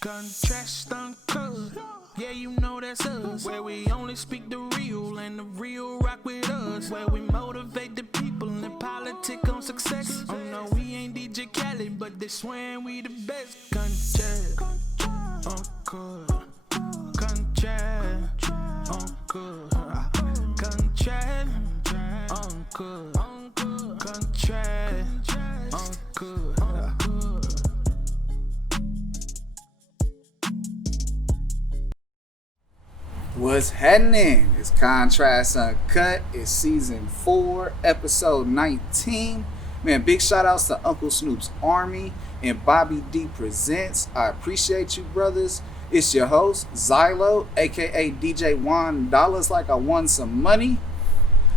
Contrast Uncut, yeah, you know that's us. Where we only speak the real and the real rock with us. Where we motivate the people and politic on success. Oh no, we ain't DJ Khaled, but they swearing we the best. Contrast Uncut, contrast Uncut, contrast Uncut, contrast Uncut. What's happening? It's Contrast Uncut. It's season 4, episode 19. Man, big shout outs to Uncle Snoops Army and Bobby D Presents. I appreciate you, brothers. It's your host, Zylo, aka DJ Juan Dollars, like I won some money.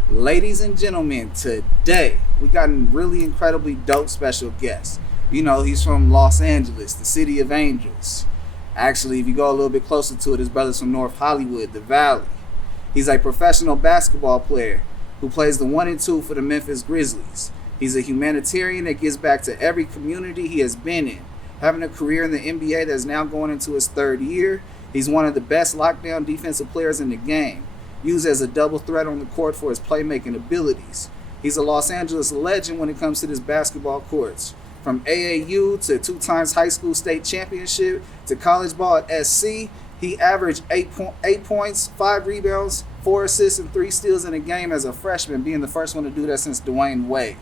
Ladies and gentlemen, today we got a really incredibly dope special guest. You know, he's from Los Angeles, the city of angels. Actually, if you go a little bit closer to it, his brother's from North Hollywood, the Valley. He's a professional basketball player who plays the 1 and 2 for the Memphis Grizzlies. He's a humanitarian that gives back to every community he has been in. Having a career in the NBA that's now going into his 3rd year, he's one of the best lockdown defensive players in the game, used as a double threat on the court for his playmaking abilities. He's a Los Angeles legend when it comes to this basketball courts. From AAU to 2 times high school state championship to college ball at SC, he averaged 8 points, 5 rebounds, 4 assists, and 3 steals in a game as a freshman, being the first one to do that since Dwayne Wade.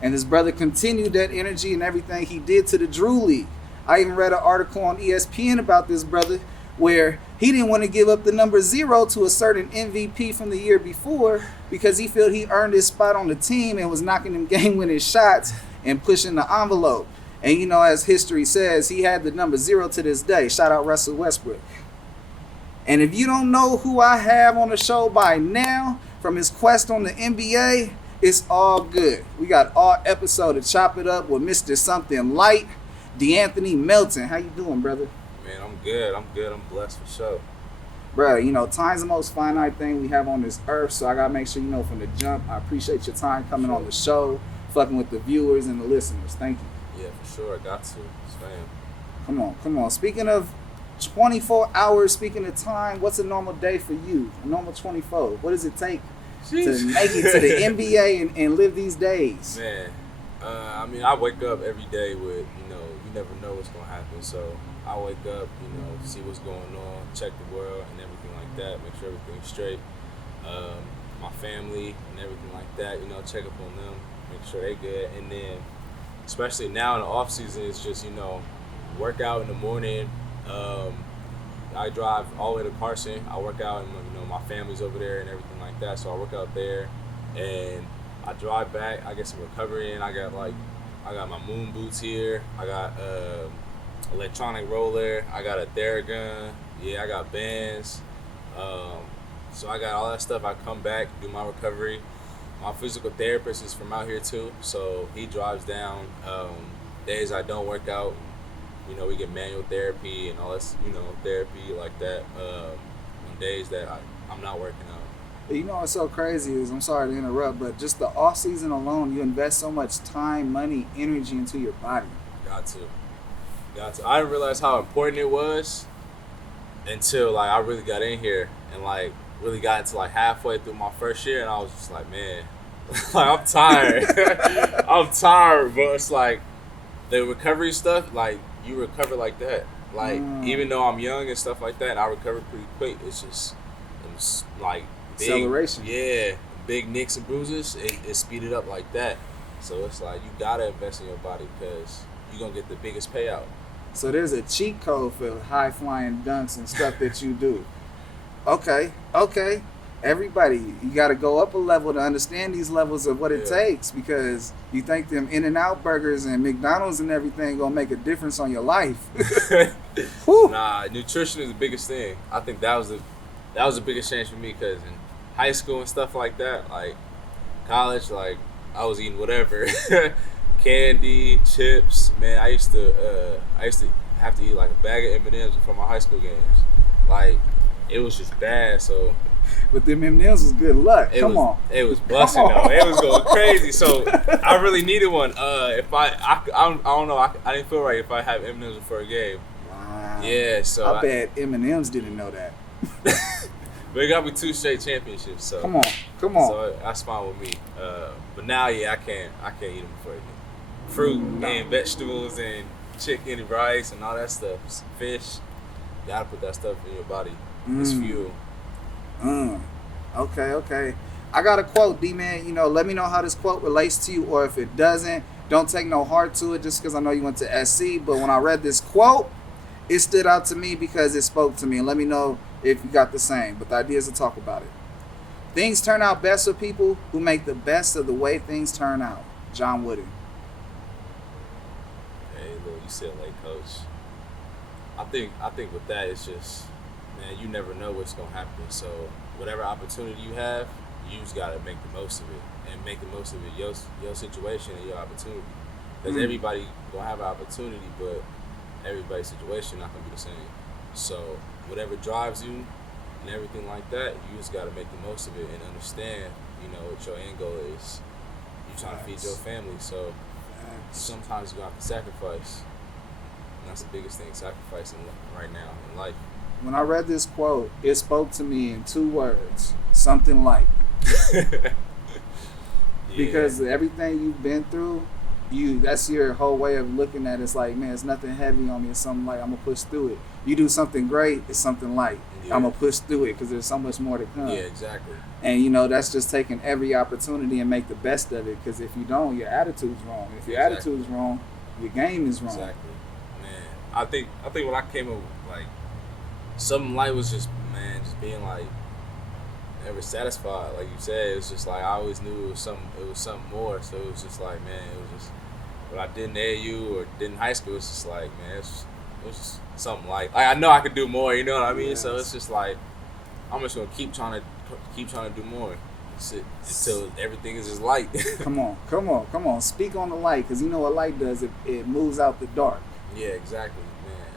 And his brother continued that energy and everything he did to the Drew League. I even read an article on ESPN about this brother where he didn't want to give up the number 0 to a certain MVP from the year before because he felt he earned his spot on the team and was knocking them game-winning shots and pushing the envelope. And you know, as history says, he had the number 0 to this day. Shout out Russell Westbrook. And if you don't know who I have on the show by now, from his quest on the NBA, it's all good. We got all episode to chop it up with Mr. Something Light, DeAnthony Melton. How you doing, brother? Man, I'm good. I'm blessed for sure. Bro, you know, time's the most finite thing we have on this earth, so I gotta make sure you know from the jump, I appreciate your time coming on the show, fucking with the viewers and the listeners. Thank you. Yeah, for sure. I got to. Fam. Come on. Speaking of 24 hours, speaking of time, what's a normal day for you? A normal 24. What does it take to make it to the NBA and live these days? Man, I mean, I wake up every day with, you never know what's going to happen. So I wake up, see what's going on, check the world and everything like that, make sure everything's straight. My family and everything like that, check up on them, make sure they're good. And then, especially now in the off season, it's just, work out in the morning. I drive all the way to Carson. I work out, and my family's over there and everything like that. So I work out there, and I drive back. I get some recovery in. I got my moon boots here. I got electronic roller. I got a Theragun. Yeah, I got bands. So I got all that stuff. I come back, do my recovery. My physical therapist is from out here too, so he drives down. Days I don't work out, we get manual therapy and all this, therapy like that. On days that I'm not working out. You know what's so crazy is, I'm sorry to interrupt, but just the off season alone, you invest so much time, money, energy into your body. Got to. I didn't realize how important it was until I really got in here and really got into halfway through my first year, and I was just like, man, I'm tired. I'm tired, but it's the recovery stuff, you recover like that. Even though I'm young and stuff like that, I recover pretty quick. It's big, acceleration. Yeah, big nicks and bruises, it speeded up like that. So it's you gotta invest in your body because you're gonna get the biggest payout. So there's a cheat code for high flying dunks and stuff that you do. Okay. Everybody, you got to go up a level to understand these levels of what it takes, because you think them In-N-Out burgers and McDonald's and everything gonna make a difference on your life. Nah, nutrition is the biggest thing. I think that was the biggest change for me, because in high school and stuff like that, college, I was eating whatever, candy, chips. Man, I used to have to eat a bag of M&Ms before my high school games. It was just bad. So. But them M&Ms was good luck. Come on. It was busting though. It was going crazy. So I really needed one. If I don't know. I didn't feel right if I had M&Ms before a game. Wow. Yeah, so I bet Eminem's didn't know that. But it got me 2 straight championships. So Come on. So that's fine with me. But now, yeah, I can't eat them before I eat fruit and vegetables and chicken and rice and all that stuff. Fish, you gotta put that stuff in your body. It's fuel. Okay. I got a quote, DMan. You know, let me know how this quote relates to you, or if it doesn't, don't take no heart to it just because I know you went to SC. But when I read this quote, it stood out to me because it spoke to me. And let me know if you got the same. But the idea is to talk about it. Things turn out best for people who make the best of the way things turn out. John Wooden. Hey, look, you said late, coach. I think with that, it's just, man, you never know what's gonna happen. So whatever opportunity you have, you just gotta make the most of it, and make the most of it your situation and your opportunity. Because everybody gonna have an opportunity, but everybody's situation not gonna be the same. So whatever drives you and everything like that, you just gotta make the most of it and understand, you know, what your end goal is. You're trying to feed your family, so sometimes you have to sacrifice. And that's the biggest thing, sacrificing right now in life. When I read this quote, it spoke to me in 2 words: something light. Because everything you've been through, that's your whole way of looking at it. It's like, man, it's nothing heavy on me. It's something light. I'm going to push through it. You do something great, it's something light. Yeah. I'm going to push through it because there's so much more to come. Yeah, exactly. And, you know, that's just taking every opportunity and make the best of it. Because if you don't, your attitude's wrong. If your attitude's wrong, your game is wrong. Exactly. Man, I think when I came up with, like, something light was just, man, just being, like, never satisfied. Like you said, it's just like I always knew it was something more. So it was just like, man, it was just what I did in AAU or did in high school. It's just like, man, it was just something like I know I could do more. You know what I mean? Yes. So it's just like I'm just gonna keep trying to do more until everything is just light. Come on. Speak on the light, because you know what light does. It moves out the dark. Yeah, exactly, man.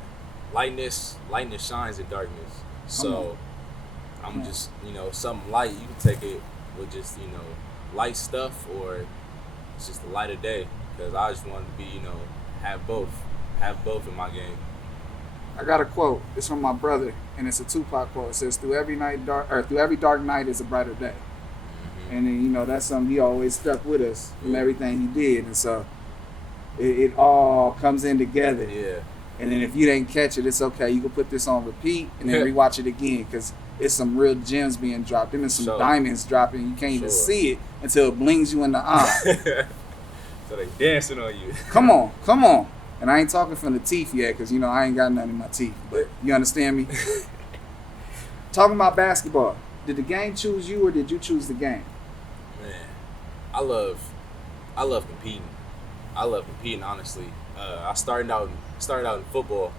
Lightness shines in darkness. So I'm just, you know, something light. You can take it with just, you know, light stuff, or it's just the light of day. Because I just wanted to be, you know, have both in my game. I got a quote. It's from my brother, and it's a Tupac quote. It says, "Through every dark night is a brighter day." Mm-hmm. And then, you know, that's something he always stuck with us from everything he did, and so it all comes in together. Yeah. And then if you didn't catch it, it's okay. You can put this on repeat and then rewatch it again, because it's some real gems being dropped. Them and some diamonds dropping. You can't even see it until it blings you in the eye. So they dancing on you. Come on. And I ain't talking from the teeth yet, because, you know, I ain't got nothing in my teeth. But you understand me? Talking about basketball, did the game choose you, or did you choose the game? Man, I love competing. I love competing, honestly. I started out in football.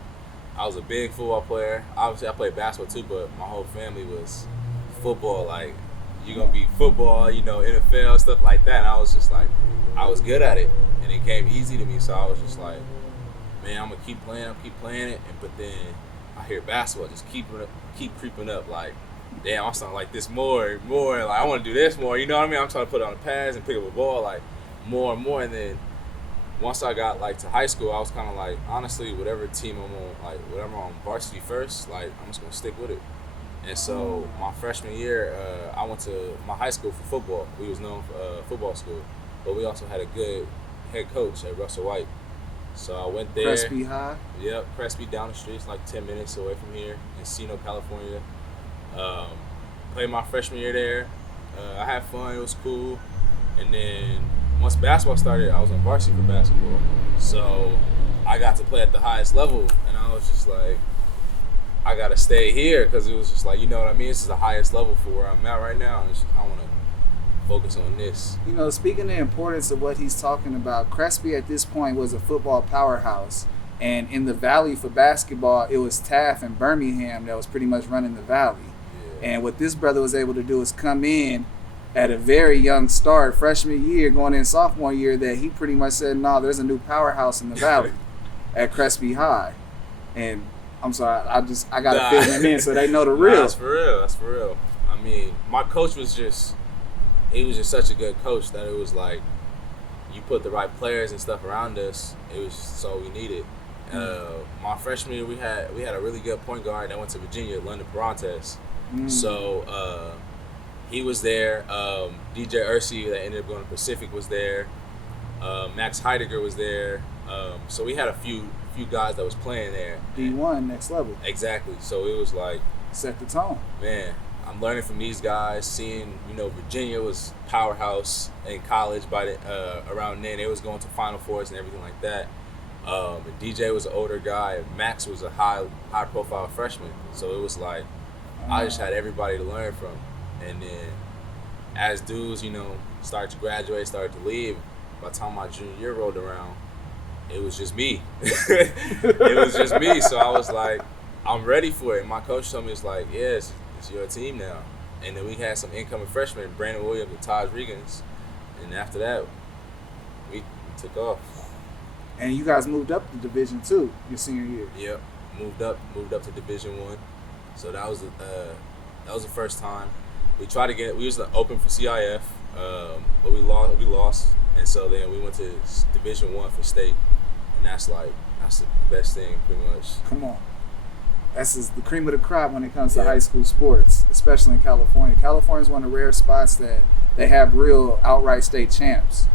I was a big football player. Obviously, I played basketball too, but my whole family was football. Like, you're going to be football, you know, NFL, stuff like that. And I was just like, I was good at it. And it came easy to me, so I was just like, man, I'm going to keep playing it. But then I hear basketball just keep creeping up. Like, damn, I'm starting to like this more and more. Like, I want to do this more. You know what I mean? I'm trying to put it on the pads and pick up a ball, like, more and more. And then once I got, like, to high school, I was kind of like, honestly, whatever team I'm on, like, whatever I'm on varsity first, like, I'm just going to stick with it. And so my freshman year, I went to my high school for football. We was known for football school. But we also had a good head coach at Russell White. So I went there. Crespi High? Yep, Crespi down the street. It's like 10 minutes away from here in Encino, California. Played my freshman year there. I had fun. It was cool. And then once basketball started, I was on varsity for basketball. So I got to play at the highest level. And I was just like, I got to stay here, because it was just like, you know what I mean? This is the highest level for where I'm at right now. And I want to focus on this. You know, speaking of the importance of what he's talking about, Crespi at this point was a football powerhouse. And in the Valley for basketball, it was Taft and Birmingham that was pretty much running the Valley. Yeah. And what this brother was able to do is come in at a very young start, freshman year, going in sophomore year, that he pretty much said, no, there's a new powerhouse in the Valley at Crespi High. And I'm sorry, I got to fill them in so they know the real. That's for real. I mean, my coach was just such a good coach that it was like, you put the right players and stuff around us, it was just all we needed. My freshman year, we had a really good point guard that went to Virginia, London Perantes. So he was there. DJ Ursi that ended up going to Pacific was there. Max Heidegger was there. So we had a few guys that was playing there. D1 next level. Exactly. So it was like set the tone. Man, I'm learning from these guys. Seeing Virginia was powerhouse in college by the around then. They was going to Final Fours and everything like that. And DJ was an older guy. And Max was a high profile freshman. So it was like I just had everybody to learn from. And then as dudes, started to graduate, started to leave. By the time my junior year rolled around, it was just me. It was just me. So I was like, I'm ready for it. And my coach told me, it's like, yes, it's your team now. And then we had some incoming freshmen, Brandon Williams and Taj Regans. And after that, we took off. And you guys moved up to Division II your senior year. Yep, moved up to Division I. So that was the first time. We tried to we was open for CIF, but we lost. And so then we went to Division I for state. And that's the best thing, pretty much. Come on. That's the cream of the crop when it comes to high school sports, especially in California. California is one of the rare spots that they have real outright state champs.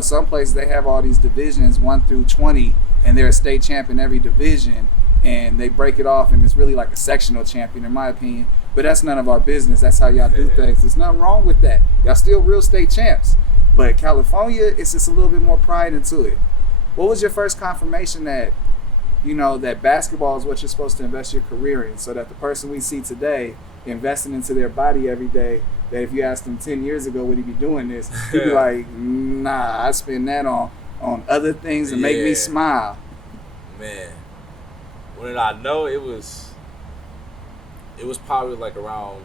Some places they have all these divisions 1 through 20, and they're a state champ in every division, and they break it off, and it's really like a sectional champion, in my opinion. But that's none of our business. That's how y'all do things. There's nothing wrong with that. Y'all still real state champs. But California, it's just a little bit more pride into it. What was your first confirmation that, that basketball is what you're supposed to invest your career in, so that the person we see today investing into their body every day, that if you asked him 10 years ago, would he be doing this? He'd be like, nah, I spend that on other things that make me smile. Man, when did I know? It was probably like around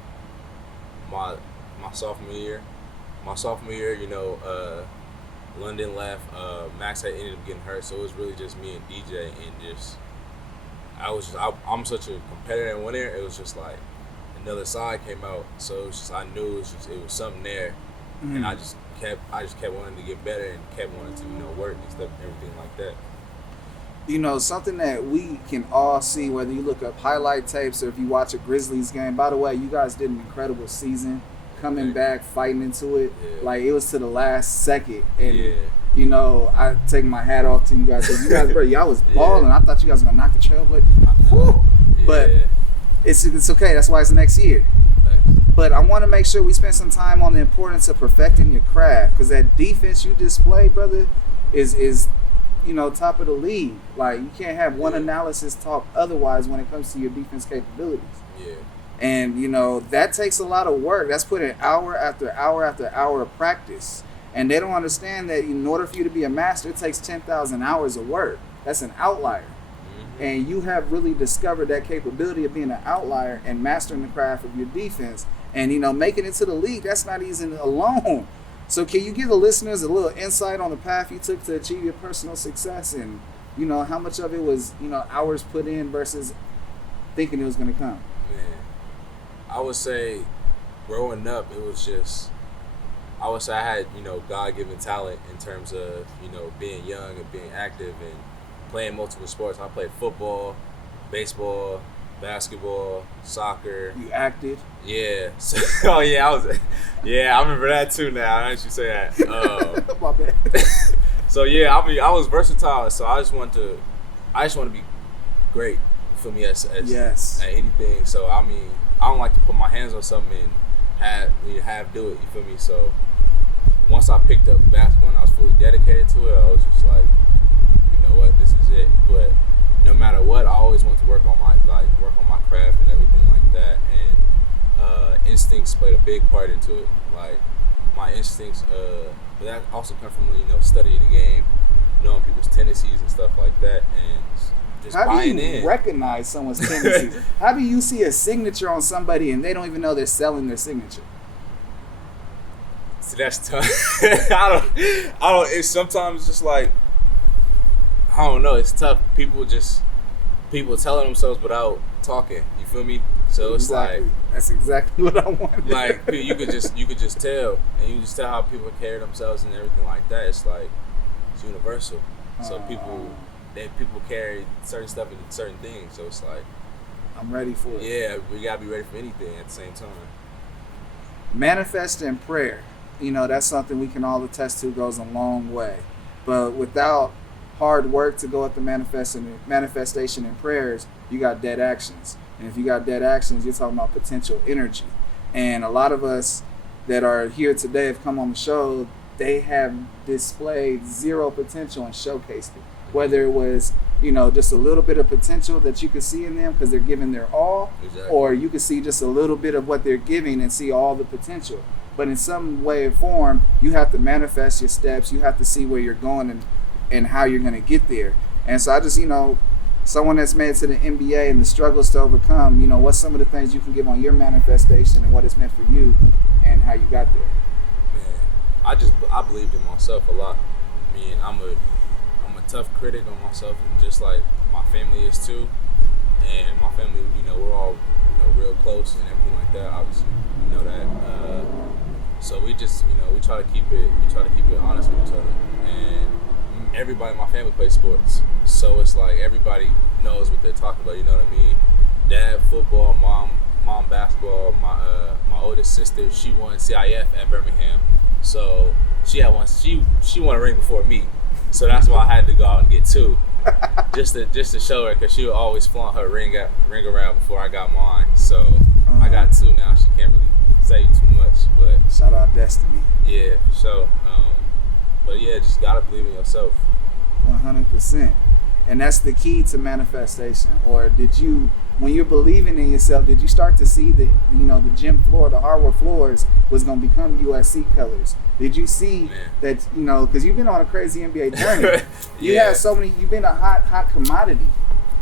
my sophomore year. My sophomore year, London left. Max had ended up getting hurt, so it was really just me and DJ, and I'm such a competitor, and one year it was just like another side came out, so it was just I knew it was something there, and I just kept wanting to get better and kept wanting to work and stuff, everything like that. Something that we can all see, whether you look up highlight tapes or if you watch a Grizzlies game. By the way, you guys did an incredible season, coming back, fighting into it. Like, it was to the last second. And, I take my hat off to you guys. You guys, bro, y'all was balling. I thought you guys were going to knock the Trailblazers. But it's okay. That's why it's next year. But I want to make sure we spend some time on the importance of perfecting your craft, because that defense you display, brother, is top of the league. Like, you can't have one analysis talk otherwise when it comes to your defense capabilities. Yeah. And, that takes a lot of work. That's putting hour after hour after hour of practice. And they don't understand that in order for you to be a master, it takes 10,000 hours of work. That's an outlier. Mm-hmm. And you have really discovered that capability of being an outlier and mastering the craft of your defense. And, making it to the league, that's not easy alone. So can you give the listeners a little insight on the path you took to achieve your personal success, and, how much of it was, hours put in versus thinking it was going to come? Man, I would say growing up, it was just, I would say I had, God-given talent in terms of, being young and being active and playing multiple sports. I played football, baseball, basketball, soccer. You acted? Yeah. Oh yeah, I remember that too now. I heard you say that. My bad. So yeah, I was versatile. So I just want to be great. You feel me? As yes. At anything. So I don't like to put my hands on something and have do it. You feel me? So once I picked up basketball and I was fully dedicated to it, I was just like, you know what, this is it. But no matter what, I always want to work on my craft and everything like that. And instincts played a big part into it. Like my instincts, but that also come from studying the game, knowing people's tendencies and stuff like that, and just buying in. How do you recognize someone's tendencies? How do you see a signature on somebody and they don't even know they're selling their signature? See, that's tough. I don't. It's sometimes just like, I don't know. It's tough. People telling themselves without talking. You feel me? So it's exactly. like, that's exactly what I want. Like you could just tell, and you just tell how people carry themselves and everything like that. It's like it's universal. So that people carry certain stuff into certain things. So it's like, I'm ready for it. yeah, we gotta be ready for anything at the same time. Manifest and prayer. That's something we can all attest to, goes a long way. But without hard work to go at the manifestation and prayers, you got dead actions. And if you got dead actions, you're talking about potential energy. And a lot of us that are here today have come on the show, they have displayed zero potential and showcased it. Whether it was, just a little bit of potential that you could see in them because they're giving their all, Exactly. or you could see just a little bit of what they're giving and see all the potential. But in some way or form, you have to manifest your steps. You have to see where you're going and how you're going to get there. And so I just, someone that's made it to the NBA and the struggles to overcome, what's some of the things you can give on your manifestation and what it's meant for you and how you got there? Man, I believed in myself a lot. I mean, I'm a tough critic on myself, and just like my family is too. And my family, we're all, real close and everything like that. Obviously, you know that. So we just, we try to keep it honest with each other. And everybody in my family plays sports, so it's like everybody knows what they're talking about. You know what I mean? Dad football, mom basketball. My oldest sister, she won CIF at Birmingham, so she had one. She won a ring before me, so that's why I had to go out and get two, just to show her, because she would always flaunt her ring around before I got mine. So I got two now. She can't really say too much, but shout out Destiny. Yeah, for sure. But yeah, just gotta believe in yourself. 100%. And that's the key to manifestation. Or did you, when you're believing in yourself, did you start to see that, the gym floor, the hardwood floors was going to become USC colors? Did you see that, because you've been on a crazy NBA journey. You have so many, you've been a hot commodity.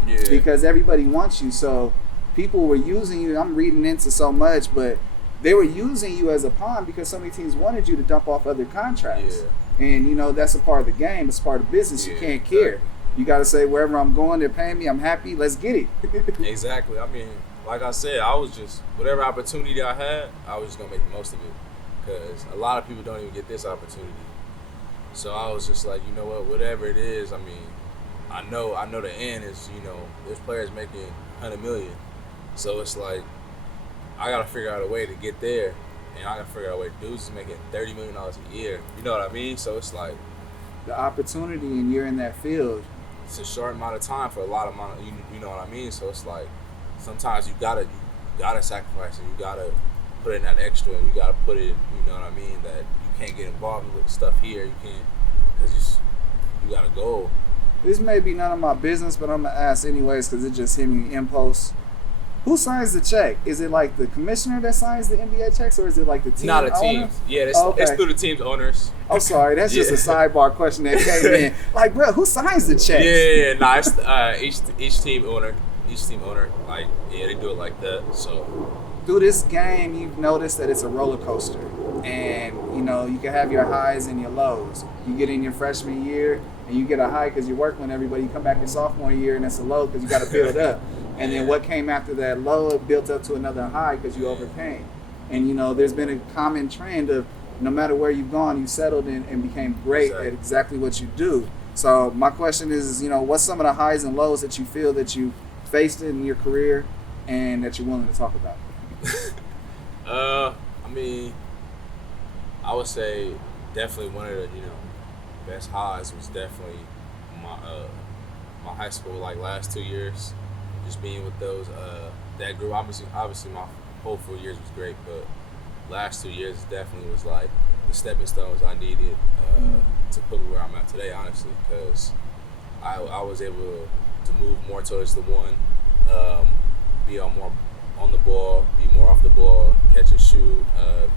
Yeah. Because everybody wants you. So people were using you. I'm reading into so much, but they were using you as a pawn because so many teams wanted you to dump off other contracts. Yeah. And, that's a part of the game. It's part of business. You can't care. You got to say, wherever I'm going, they're paying me. I'm happy. Let's get it. Exactly. I mean, like I said, I was just, whatever opportunity I had, I was just going to make the most of it. Because a lot of people don't even get this opportunity. So I was just like, whatever it is, I mean, I know the end is, there's players making $100 million. So it's like, I got to figure out a way to get there. And I got to figure out a way. Dudes is making $30 million a year. You know what I mean? So it's like, the opportunity, and you're in that field. It's a short amount of time for a lot of money. You know what I mean? So it's like, sometimes you gotta sacrifice, and you gotta put in that extra, and you gotta put it. You know what I mean? That you can't get involved with stuff here. You can't, because you gotta go. This may be none of my business, but I'm gonna ask anyways because it just hit me impulse. Who signs the check? Is it like the commissioner that signs the NBA checks, or is it like the team? Not a team. owner? Yeah, it's through the team's owners. Oh, sorry, that's just a sidebar question that came in. Like, bro, who signs the checks? Yeah, nah, it's each team owner, like, they do it like that. So through this game, you've noticed that it's a roller coaster, and you can have your highs and your lows. You get in your freshman year, and you get a high because you're working with everybody. You come back your sophomore year, and it's a low because you got to build up. And then what came after that low, it built up to another high because you overcame. And, there's been a common trend of no matter where you've gone, you settled in and became great at exactly what you do. So my question is, what's some of the highs and lows that you feel that you faced in your career and that you're willing to talk about? I mean, I would say definitely one of the, best highs was definitely my high school, like, last 2 years. Just being with those, that group. Obviously my whole 4 years was great, but last 2 years definitely was like the stepping stones I needed to put me where I'm at today, honestly, because I was able to move more towards the one, be more on the ball, be more off the ball, catch and shoot,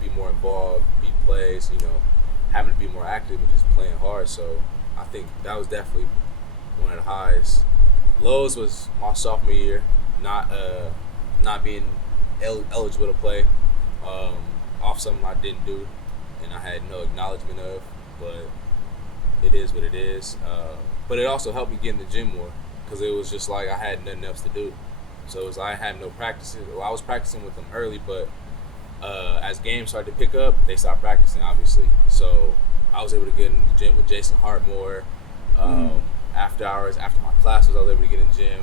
be more involved, beat plays, having to be more active and just playing hard. So I think that was definitely one of the highs. Lows was my sophomore year, not being eligible to play off something I didn't do and I had no acknowledgement of, but it is what it is. But it also helped me get in the gym more because it was just like I had nothing else to do. So it was, I had no practices. Well, I was practicing with them early, but as games started to pick up, they stopped practicing, obviously. So I was able to get in the gym with Jason Hartmore, after hours, after my classes, I was able to get in the gym.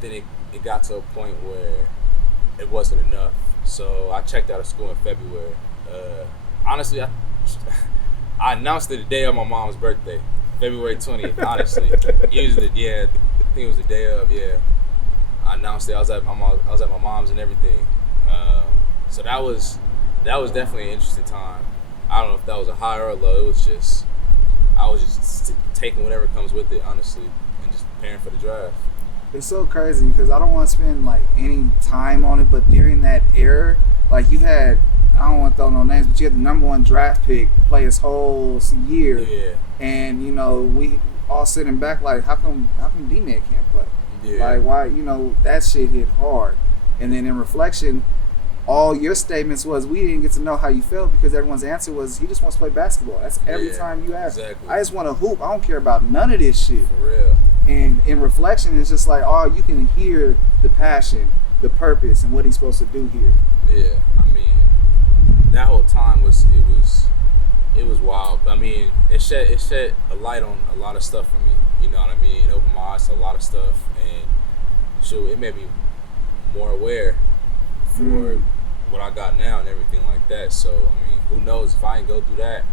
Then it got to a point where it wasn't enough. So I checked out of school in February. Honestly, I announced it the day of my mom's birthday, February 20th. Honestly, I think it was the day of. Yeah, I announced it. I was at my mom's and everything. So that was definitely an interesting time. I don't know if that was a high or a low. I was just taking whatever comes with it, honestly, and just preparing for the draft. It's so crazy because I don't want to spend like any time on it, but during that era, like you had, I don't want to throw no names, but you had the number 1 draft pick play his whole year. Yeah. And, we all sitting back like, how come DMan can't play? Yeah. Like, why, that shit hit hard. And then in reflection, all your statements was we didn't get to know how you felt because everyone's answer was he just wants to play basketball. That's every time you ask. Exactly. I just want to hoop. I don't care about none of this shit. For real. And in reflection, it's just like, you can hear the passion, the purpose, and what he's supposed to do here. Yeah, I mean, that whole time was wild. I mean, it shed a light on a lot of stuff for me. You know what I mean? It opened my eyes to a lot of stuff, and it made me more aware for what I got now and everything like that. So I mean, who knows if I didn't go through that,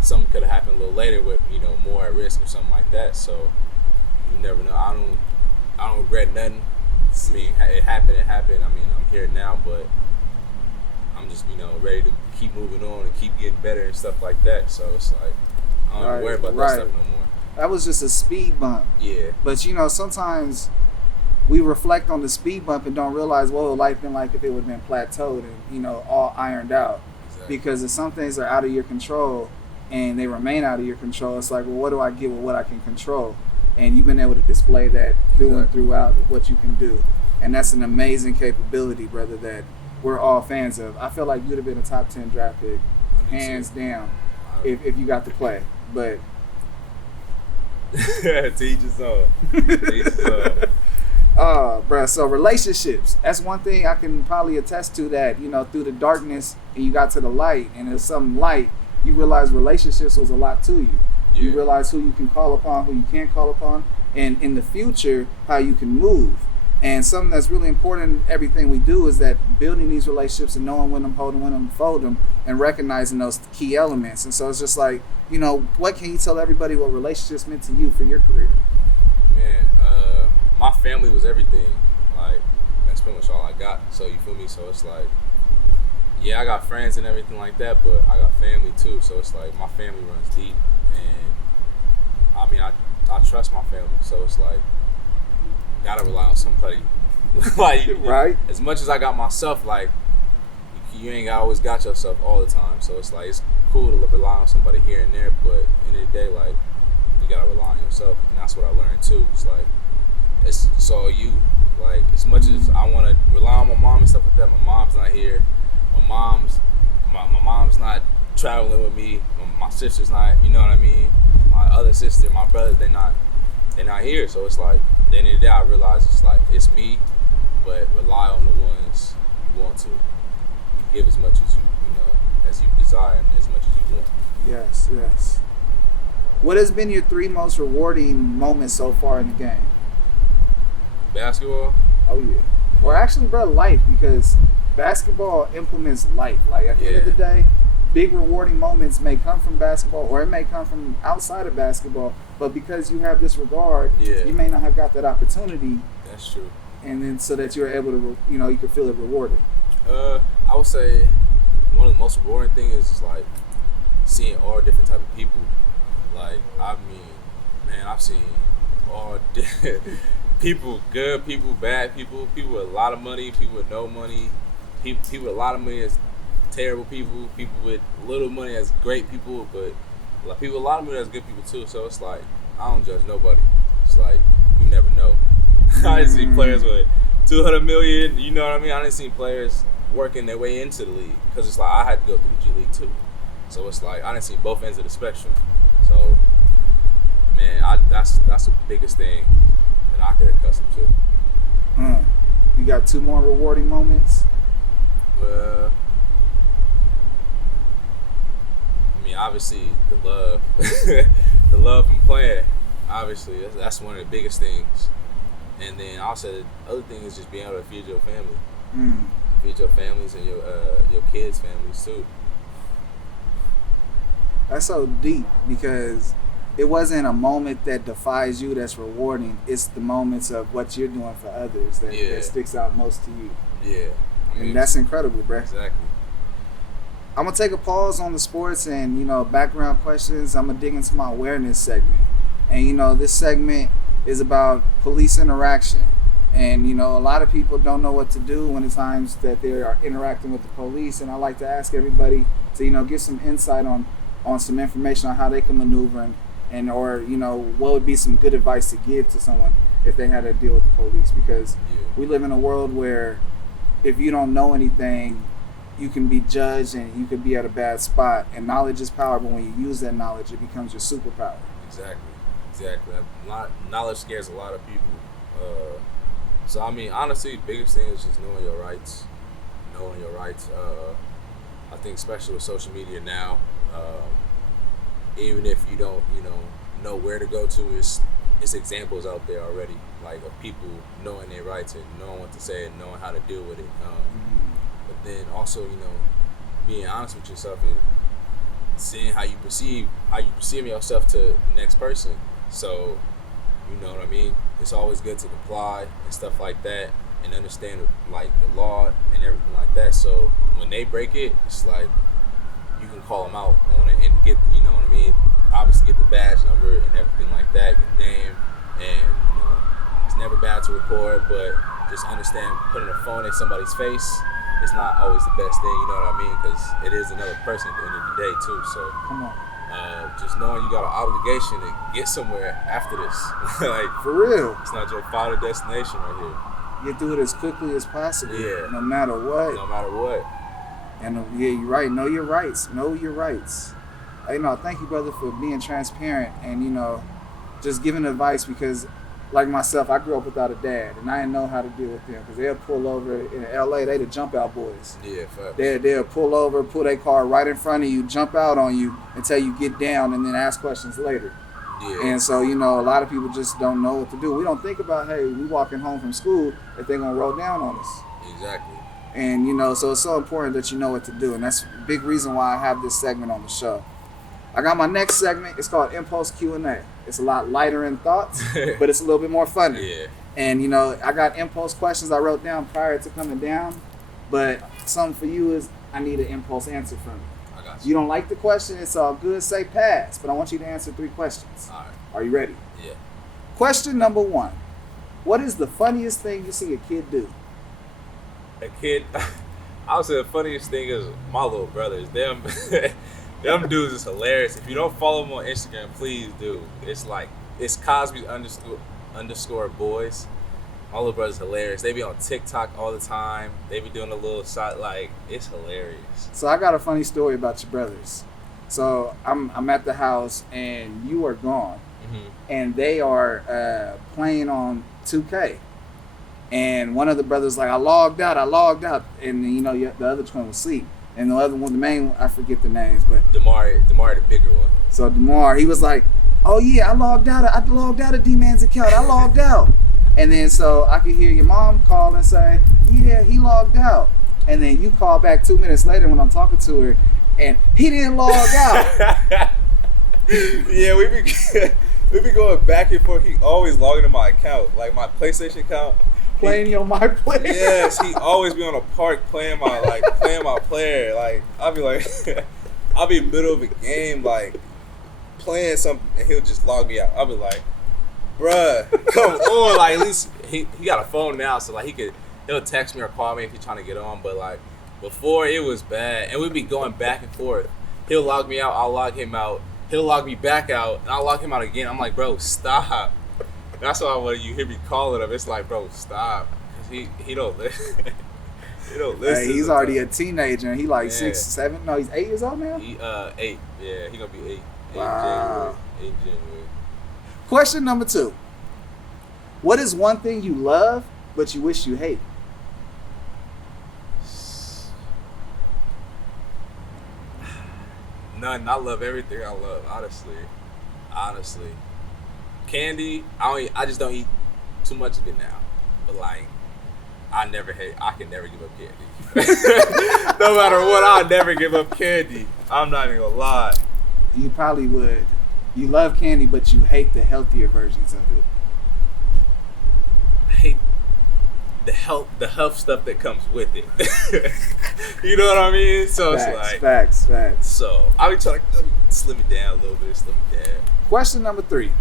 something could have happened a little later with more at risk or something like that. So you never know. I don't regret nothing. I mean, it happened. I mean, I'm here now, but I'm just ready to keep moving on and keep getting better and stuff like that. So it's like I don't worry about that stuff no more. That was just a speed bump. Yeah. But sometimes we reflect on the speed bump and don't realize what would life been like if it would have been plateaued and all ironed out. Exactly. Because if some things are out of your control and they remain out of your control, it's like, well, what do I get with what I can control? And you've been able to display that throughout of what you can do. And that's an amazing capability, brother, that we're all fans of. I feel like you'd have been a top 10 draft pick, hands down, if you got to play. But teach his own. Bruh, so relationships, that's one thing I can probably attest to, that through the darkness and you got to the light and there's some light, you realize relationships was a lot to you. You realize who you can call upon, who you can't call upon, and in the future how you can move. And something that's really important in everything we do is that building these relationships and knowing when to hold them, when to fold them, and recognizing those key elements. And so it's just like, what can you tell everybody what relationships meant to you for your career? Man, my family was everything. Like, that's pretty much all I got. So you feel me? So it's like, yeah, I got friends and everything like that, but I got family too. So it's like my family runs deep, and I mean, I trust my family. So it's like, gotta rely on somebody. Like, right? As much as I got myself, like, you ain't always got yourself all the time. So it's like, it's cool to rely on somebody here and there, but at the end of the day, like, you gotta rely on yourself, and that's what I learned too. It's like, it's all you. Like, as much as I want to rely on my mom and stuff like that, my mom's not here. My mom's not traveling with me. My sister's not. You know what I mean? My other sister, my brothers, they're not here. So it's like, at the end of the day, I realize it's like, it's me, but rely on the ones you want to. Give as much as as you desire, and as much as you want. Yes. What has been your 3 most rewarding moments so far in the game? Basketball? Oh yeah. Or actually, bro, life, because basketball implements life. Like, at the end of the day, big rewarding moments may come from basketball, or it may come from outside of basketball, but because you have this regard, you may not have got that opportunity. That's true. And then so that you're able to, you can feel it rewarded. I would say one of the most rewarding things is like seeing all different type of people. Like, I mean, man, I've seen all people, good people, bad people, people with a lot of money, people with no money, people with a lot of money as terrible people, people with little money as great people, but like people with a lot of money as good people too. So it's like, I don't judge nobody. It's like, you never know. I didn't see players with 200 million, you know what I mean? I didn't see players working their way into the league, because it's like, I had to go through the G League too. So it's like, I didn't see both ends of the spectrum. So, man, that's the biggest thing that I could accustom to. You got 2 more rewarding moments? I mean, obviously the love, the love from playing. Obviously, that's one of the biggest things. And then also the other thing is just being able to feed your family, feed your families and your kids' families too. That's so deep because it wasn't a moment that defies you that's rewarding. It's the moments of what you're doing for others that sticks out most to you. Yeah. I mean, and that's incredible, bro. Exactly. I'm going to take a pause on the sports and, background questions. I'm going to dig into my awareness segment. And, this segment is about police interaction. And, a lot of people don't know what to do when the times that they are interacting with the police. And I like to ask everybody to, get some insight on some information on how they can maneuver or what would be some good advice to give to someone if they had to deal with the police, because we live in a world where if you don't know anything, you can be judged and you could be at a bad spot, and knowledge is power, but when you use that knowledge, it becomes your superpower. Exactly. Knowledge scares a lot of people. So I mean, honestly, the biggest thing is just knowing your rights. I think especially with social media now, even if you don't, know where to go to, it's examples out there already, like of people knowing their rights and knowing what to say and knowing how to deal with it. But then also, being honest with yourself and seeing how you perceive yourself to the next person. So, you know what I mean? It's always good to comply and stuff like that and understand like the law and everything like that. So when they break it, it's like you can call them out on it and get, obviously get the badge number and everything like that, get the name, and it's never bad to record, but just understand putting a phone in somebody's face, it's not always the best thing, you know what I mean? Because it is another person at the end of the day too. So come on. Just knowing you got an obligation to get somewhere after this. Like for real. It's not your final destination right here. Get through it as quickly as possible. Yeah. No matter what. And you're right. Know your rights. Thank you, brother, for being transparent and, just giving advice, because like myself, I grew up without a dad, and I didn't know how to deal with them, because they'll pull over in LA. They the jump out boys. Yeah, fact. They'll pull over, pull their car right in front of you, jump out on you until you get down, and then ask questions later. Yeah. And so, a lot of people just don't know what to do. We don't think about, hey, we walking home from school, if they're going to roll down on us. Exactly. And, so it's so important that you know what to do. And that's a big reason why I have this segment on the show. I got my next segment. It's called Impulse Q&A. It's a lot lighter in thoughts, but it's a little bit more funny. Yeah. And, I got impulse questions I wrote down prior to coming down. But something for you is I need an impulse answer from you. I got You don't like the question, it's all good. Say pass. But I want you to answer 3 questions. All right. Are you ready? Yeah. Question number 1. What is the funniest thing you see a kid do? A kid, I would say the funniest thing is my little brothers. Them dudes is hilarious. If you don't follow them on Instagram, please do. It's Cosby underscore boys. My little brother's hilarious. They be on TikTok all the time. They be doing a little side, it's hilarious. So I got a funny story about your brothers. So I'm at the house and you are gone, and they are playing on 2K. And one of the brothers like, I logged out, and the other twin was asleep. And the other one, the main one, I forget the names, but DeMar, the bigger one. So DeMar, he was like, oh yeah, I logged out of DMan's account. I logged out. And then so I could hear your mom call and say, yeah, he logged out. And then you call back 2 minutes later when I'm talking to her, and he didn't log out. Yeah, we be going back and forth. He always logging in my account, like my PlayStation account. Playing your my player. Yes, he always be on a park playing my player. Like I'll be in the middle of a game, like playing something, and he'll just log me out. I'll be like, bruh, come on. Like at least he got a phone now, so like he'll text me or call me if he's trying to get on. But like before, it was bad, and we'd be going back and forth. He'll log me out, I'll log him out. He'll log me back out, and I'll log him out again. I'm like, bro, stop. That's why when you hear me calling him, it's like, bro, stop. Cause he don't listen. He don't listen. Hey, he's already a teenager, and he like 6, 7. No, he's 8 years old now. He 8. Yeah, he gonna be 8. Wow. 8 January. Question number 2. What is one thing you love but you wish you hate? None. I love everything I love, honestly. Candy, I just don't eat too much of it now. But like, I can never give up candy. No matter what, I'll never give up candy. I'm not even gonna lie. You probably would. You love candy, but you hate the healthier versions of it. I hate the health stuff that comes with it. You know what I mean? So Facts, it's like facts. So I be trying to slim it down a little bit, Question number 3.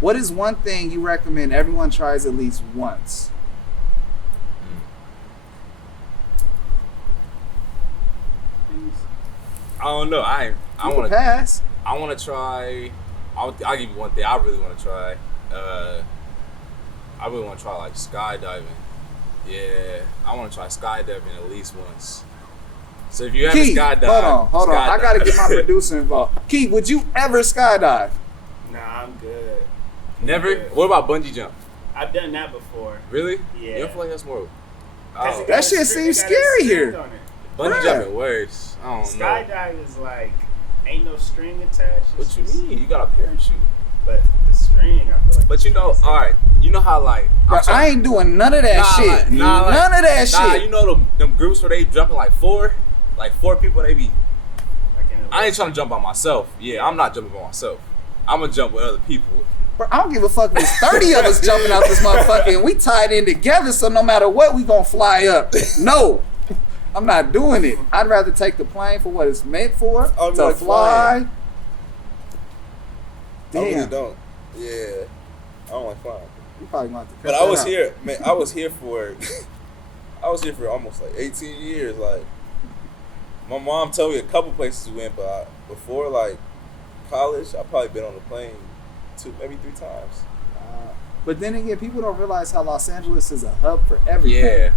What is one thing you recommend everyone tries at least once? I don't know. I want to pass. I want to try. I'll give you one thing. I really want to try. I really want to try like skydiving. Yeah, I want to try skydiving at least once. So if you haven't skydived, hold on. I gotta get my producer involved. Key, would you ever skydive? Nah, I'm good. Never. Good. What about bungee jump? I've done that before. Really? Yeah. You don't feel like that's more? 'Cause Oh. it That got shit a seems string- it got a scary string here. on it. Bungee Bruh. jumping worse. I don't know. Skydive is like ain't no string attached. What It's you just- mean? You got a parachute. But the string, I feel like. But you know, all right. You know how like But I ain't doing none of that shit. None of that shit. You know them groups where they jumping like four people. They be. Like in a I ain't trying to jump by myself. Yeah, I'm not jumping by myself. I'm gonna jump with other people. Bro, I don't give a fuck if it's 30 of us jumping out this motherfucker and we tied in together, so no matter what, we gonna fly up. No, I'm not doing it. I'd rather take the plane for what it's meant for, Oh, you to like fly. I really Damn. don't. Yeah, I don't like flying. You probably gonna have to cut But that I was out. here, man. I was here for almost like 18 years. Like, my mom told me a couple places we went, but before like college, I probably been on the plane 2, maybe 3 times. But then again, people don't realize how Los Angeles is a hub for everything. Yeah,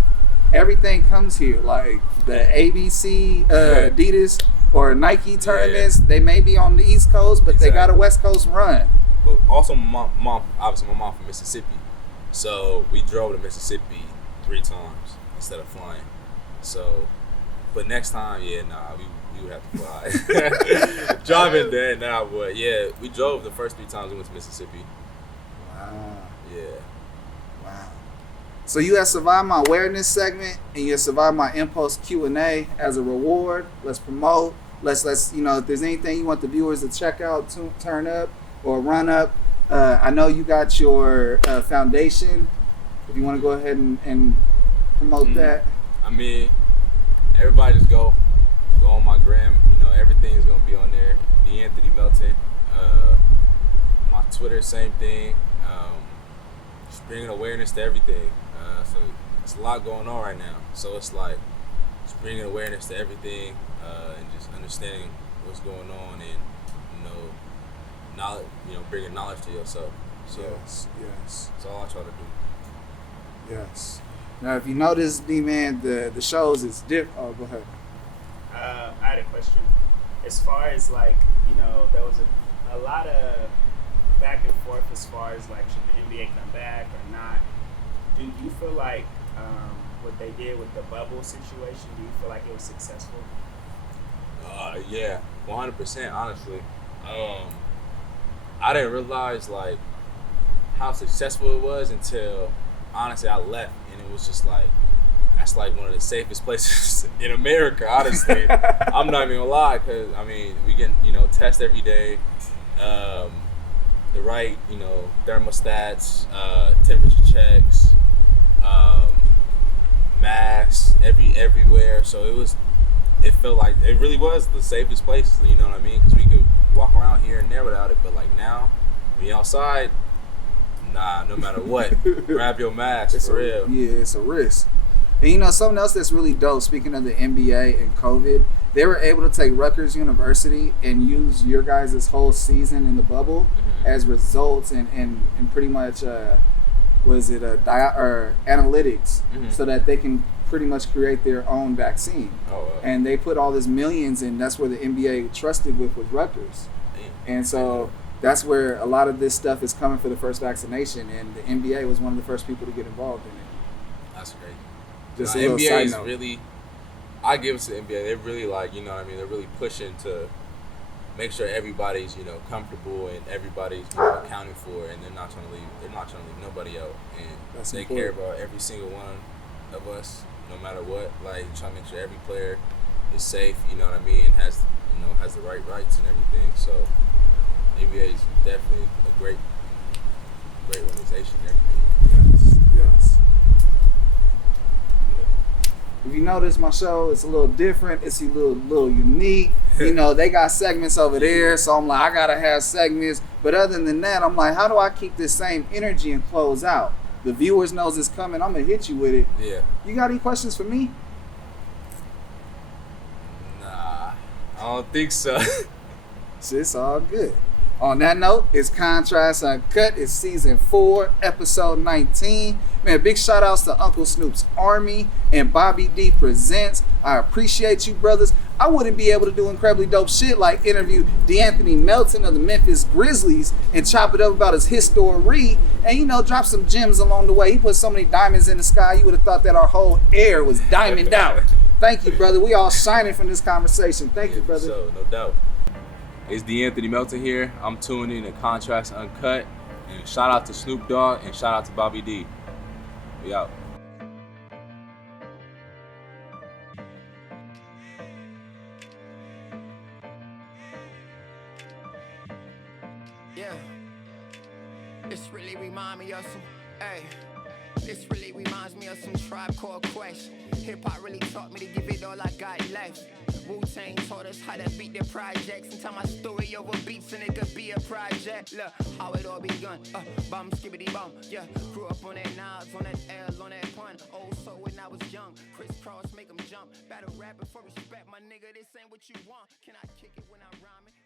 Everything comes here. Like the ABC, Adidas, or Nike tournaments, they may be on the East Coast, but they got a West Coast run. but also my mom from Mississippi, so we drove to Mississippi 3 times instead of flying. So, but next time, we would have to fly. Driving there now, but yeah, we drove the first 3 times we went to Mississippi. Wow. Yeah. Wow. So you have survived my awareness segment and you have survived my impulse Q&A as a reward. Let's promote. Let's if there's anything you want the viewers to check out, turn up or run up. I know you got your foundation. If you want to go ahead and promote that. I mean, everybody just go on my gram. You know, everything's gonna be on there. Melton. My Twitter, same thing. Just bringing awareness to everything. So it's a lot going on right now. So it's like just bringing awareness to everything and just understanding what's going on and knowledge. Bringing knowledge to yourself. So Yes. that's all I try to do. Yes. Now, if you notice, DMan, the shows is different. Oh, go ahead. I had a question. As far as like, there was a lot of back and forth as far as like, should the NBA come back or not? Do you feel like what they did with the bubble situation, do you feel like it was successful? Yeah, 100%. Honestly, I didn't realize like how successful it was until honestly I left, and it was just like that's like one of the safest places in America. Honestly, I'm not even gonna lie, because I mean we get test every day, the right thermostats, temperature checks, masks everywhere. So it felt like it really was the safest place. You know what I mean? Because we could walk around here and there without it. But like now, when you're outside, nah, no matter what, grab your mask for real. Yeah, it's a risk. And something else that's really dope, speaking of the NBA and COVID, they were able to take Rutgers University and use your guys' whole season in the bubble as results and pretty much analytics, so that they can pretty much create their own vaccine. And they put all this millions in. That's where the NBA trusted with Rutgers. And so that's where a lot of this stuff is coming for the first vaccination, and the NBA was one of the first people to get involved in it. That's great. Just NBA side is note. really, I give it to the NBA. They're really like, they're really pushing to make sure everybody's, you know, comfortable and everybody's, you know, accounted for, and they're not trying to leave nobody out, and That's they important. care about every single one of us, no matter what. Like, trying to make sure every player is safe, you know what I mean, and has the right rights and everything. So NBA is definitely a great organization and everything. Yes. If you notice, my show is a little different. It's a little unique. You know, they got segments over there, so I'm like, I gotta have segments. But other than that, I'm like, how do I keep this same energy and close out? The viewers knows it's coming. I'm gonna hit you with it. Yeah. You got any questions for me? Nah, I don't think so. It's all good. On that note, it's Contrast Uncut. It's season 4, episode 19. Man, big shout outs to Uncle Snoop's Army and Bobby D Presents. I appreciate you, brothers. I wouldn't be able to do incredibly dope shit like interview Melton of the Memphis Grizzlies and chop it up about his history and, you know, drop some gems along the way. He put so many diamonds in the sky, you would have thought that our whole air was diamond out. Thank you, brother. We all shining from this conversation. Thank you, brother. So, no doubt. It's Melton here. I'm tuning in to Contrast Uncut. And shout out to Snoop Dogg and shout out to Bobby D. We out. Yeah, this really reminds me of some, this really reminds me of some Tribe Called Quest. Hip-hop really taught me to give it all I got left. Wu-Tang taught us how to beat the projects and tell my story over beats and it could be a project. Look, how it all begun, bum, skibbity bum, yeah. Grew up on that Nas, on that L, on that pun. Old soul when I was young, crisscross, make 'em jump. Battle rapping for respect, my nigga, this ain't what you want. Can I kick it when I'm rhyming?